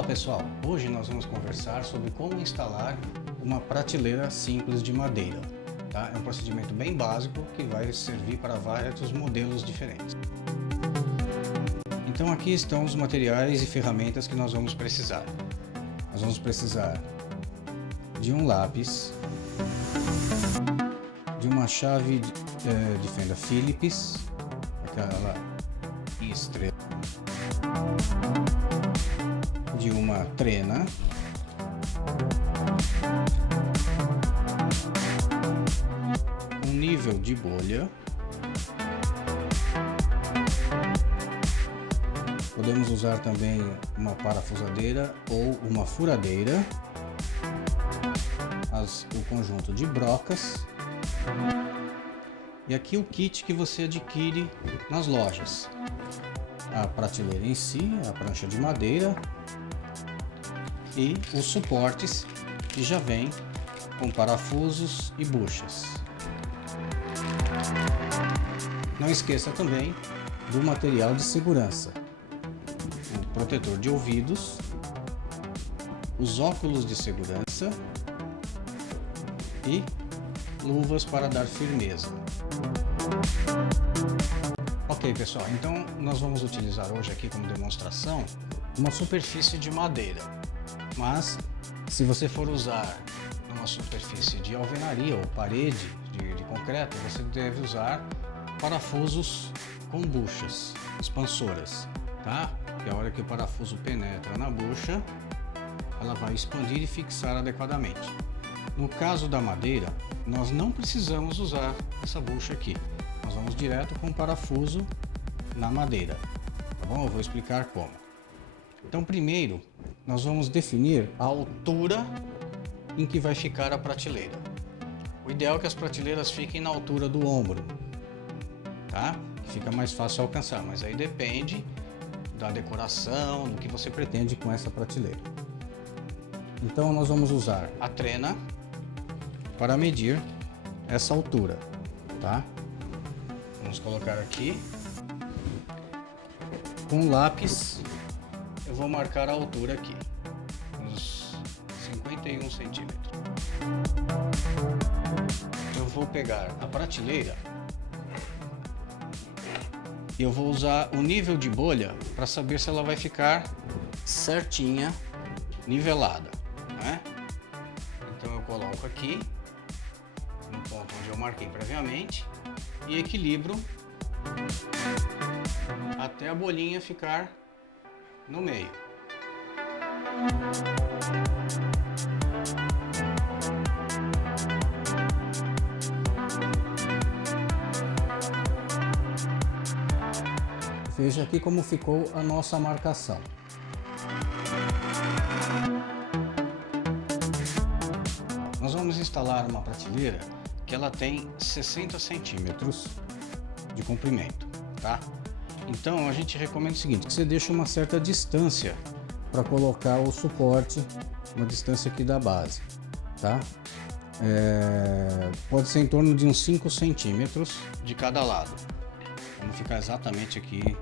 Olá pessoal, hoje nós vamos conversar sobre como instalar uma prateleira simples de madeira. Tá? É um procedimento bem básico que vai servir para vários modelos diferentes. Então aqui estão os materiais e ferramentas que nós vamos precisar. Nós vamos precisar de um lápis, de uma chave de fenda Phillips, aquela estrela, de uma trena, um nível de bolha, podemos usar também uma parafusadeira ou uma furadeira, o conjunto de brocas e aqui o kit que você adquire nas lojas, a prateleira em si, a prancha de madeira e os suportes que já vem com parafusos e buchas. Não esqueça também do material de segurança, o protetor de ouvidos, os óculos de segurança e luvas para dar firmeza. Ok pessoal, então nós vamos utilizar hoje aqui como demonstração uma superfície de madeira, mas se você for usar uma superfície de alvenaria ou parede de concreto, você deve usar parafusos com buchas expansoras, tá? Que a hora que o parafuso penetra na bucha, ela vai expandir e fixar adequadamente. No caso da madeira, nós não precisamos usar essa bucha aqui. Nós vamos direto com o parafuso na madeira, tá bom? Eu vou explicar como. Então, primeiro, nós vamos definir a altura em que vai ficar a prateleira. O ideal é que as prateleiras fiquem na altura do ombro, tá? Fica mais fácil alcançar, mas aí depende da decoração, do que você pretende com essa prateleira. Então, nós vamos usar a trena para medir essa altura, tá? Vamos colocar aqui com o lápis. Eu vou marcar a altura aqui, uns 51 centímetros. Eu vou pegar a prateleira e eu vou usar o nível de bolha para saber se ela vai ficar certinha, nivelada, né? Então eu coloco aqui no ponto onde eu marquei previamente e equilibro até a bolinha ficar no meio. Veja aqui como ficou a nossa marcação. Nós vamos instalar uma prateleira que ela tem 60 centímetros de comprimento, tá? Então a gente recomenda o seguinte, que você deixe uma certa distância para colocar o suporte, uma distância aqui da base, tá? Pode ser em torno de uns 5 centímetros de cada lado, para não ficar exatamente aqui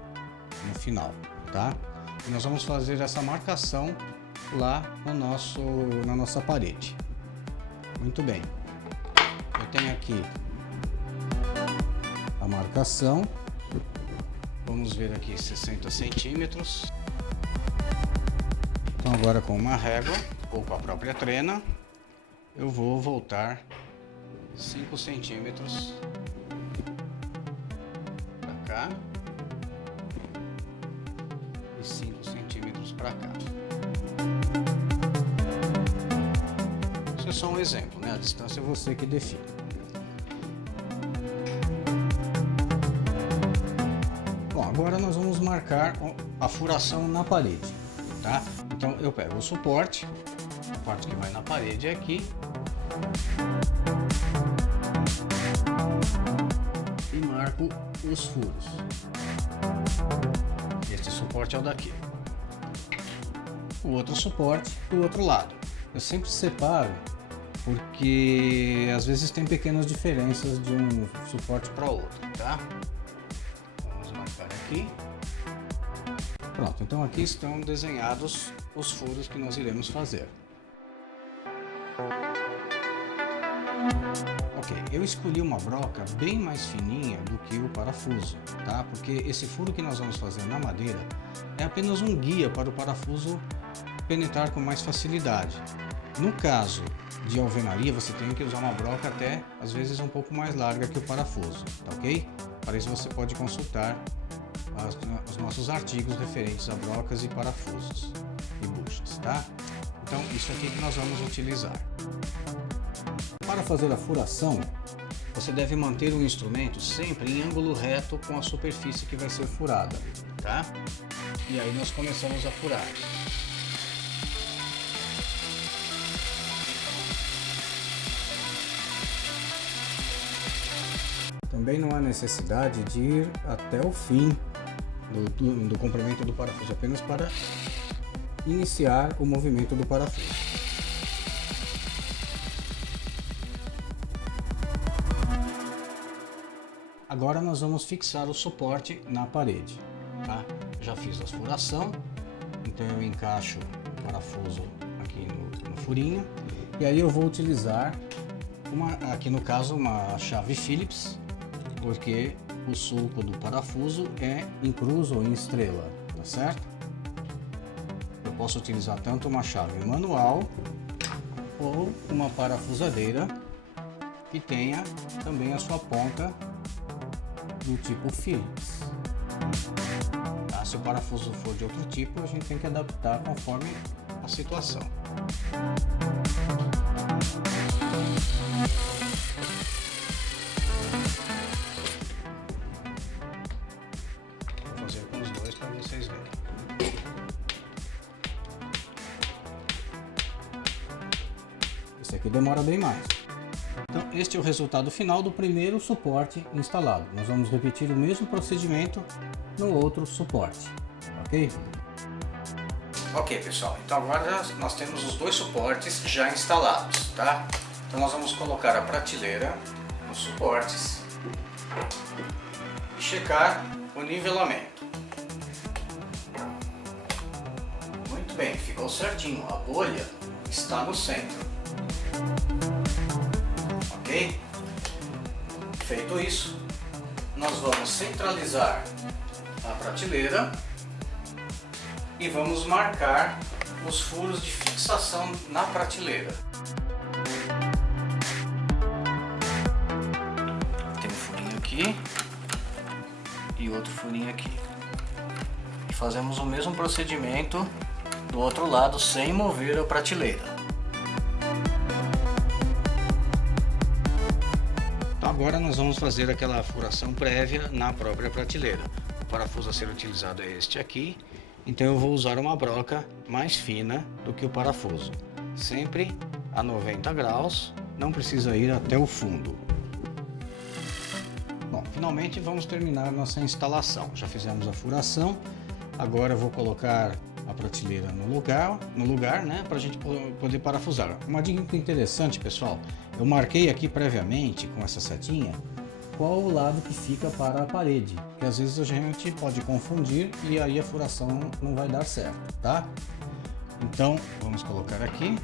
no final, tá? E nós vamos fazer essa marcação lá na nossa parede. Muito bem. Eu tenho aqui a marcação, vamos ver aqui 60 centímetros. Então agora com uma régua ou com a própria trena, eu vou voltar 5 centímetros para cá e 5 centímetros para cá. Isso é só um exemplo, né? A distância é você que define. Bom, agora nós vamos marcar a furação na parede, tá? Então eu pego o suporte, a parte que vai na parede é aqui, e marco os furos. Este suporte é o daqui. O outro suporte do outro lado. Eu sempre separo porque às vezes tem pequenas diferenças de um suporte para outro, tá? Vamos marcar aqui. Pronto, então aqui estão desenhados os furos que nós iremos fazer. Ok, eu escolhi uma broca bem mais fininha do que o parafuso, tá? Porque esse furo que nós vamos fazer na madeira é apenas um guia para o parafuso penetrar com mais facilidade. No caso de alvenaria, você tem que usar uma broca até, às vezes, um pouco mais larga que o parafuso, tá ok? Para isso você pode consultar os nossos artigos referentes a brocas e parafusos e buchas, tá? Então, isso aqui que nós vamos utilizar. Para fazer a furação, você deve manter o instrumento sempre em ângulo reto com a superfície que vai ser furada, tá? E aí nós começamos a furar. Também não há necessidade de ir até o fim do comprimento do parafuso, apenas para iniciar o movimento do parafuso. Agora nós vamos fixar o suporte na parede, tá? Já fiz a furação, então eu encaixo o parafuso aqui no furinho, e aí eu vou utilizar aqui no caso uma chave Phillips, porque o sulco do parafuso é em cruz ou em estrela, tá certo? Eu posso utilizar tanto uma chave manual ou uma parafusadeira que tenha também a sua ponta do tipo Phillips. Tá? Se o parafuso for de outro tipo, a gente tem que adaptar conforme a situação. Vou fazer com os dois para vocês verem. Esse aqui demora bem mais. Então, este é o resultado final do primeiro suporte instalado. Nós vamos repetir o mesmo procedimento no outro suporte, ok? Ok, pessoal, então agora nós temos os dois suportes já instalados, tá? Então nós vamos colocar a prateleira nos suportes e checar o nivelamento. Muito bem, ficou certinho, a bolha está no centro. Ok? Feito isso, nós vamos centralizar a prateleira e vamos marcar os furos de fixação na prateleira. Tem um furinho aqui e outro furinho aqui. E fazemos o mesmo procedimento do outro lado sem mover a prateleira. Agora nós vamos fazer aquela furação prévia na própria prateleira. O parafuso a ser utilizado é este aqui, então eu vou usar uma broca mais fina do que o parafuso. Sempre a 90 graus, não precisa ir até o fundo. Bom, finalmente vamos terminar nossa instalação. Já fizemos a furação, agora eu vou colocar a prateleira no lugar, né, para a gente poder parafusar. Uma dica interessante, pessoal, eu marquei aqui previamente com essa setinha qual o lado que fica para a parede, que às vezes a gente pode confundir e aí a furação não vai dar certo, tá? Então vamos colocar aqui.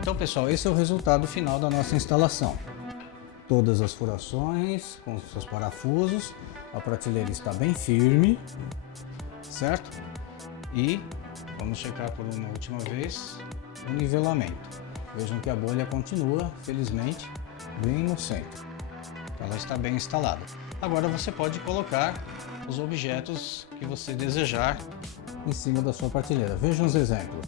Então, pessoal, esse é o resultado final da nossa instalação. Todas as furações com os seus parafusos, a prateleira está bem firme, certo? E vamos checar por uma última vez o nivelamento. Vejam que a bolha continua, felizmente, bem no centro. Ela está bem instalada. Agora você pode colocar os objetos que você desejar em cima da sua prateleira. Vejam os exemplos.